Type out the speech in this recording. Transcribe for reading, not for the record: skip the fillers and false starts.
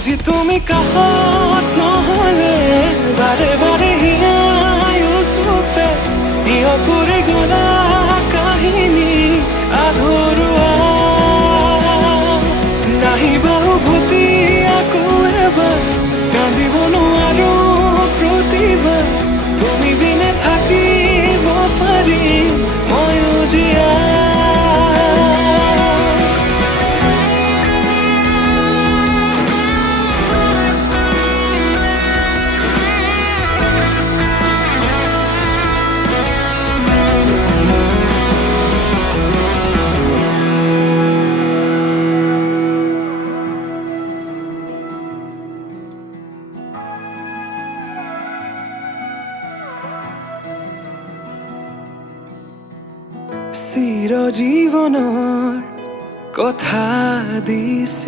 আজি তুমি কাষত নহলে বাৰে বাৰে হিয়াই ওচৰতে হিয় কৰি গলা কাহিনী আধৰুৱা নাহিবা উভতি আকৌ এবাৰ কান্দিব নোৱাৰো প্ৰতিভা তুমি বিনে থাকিব পাৰিম ময়ো জীয়া চিৰ জীৱনৰ কথা দিছে।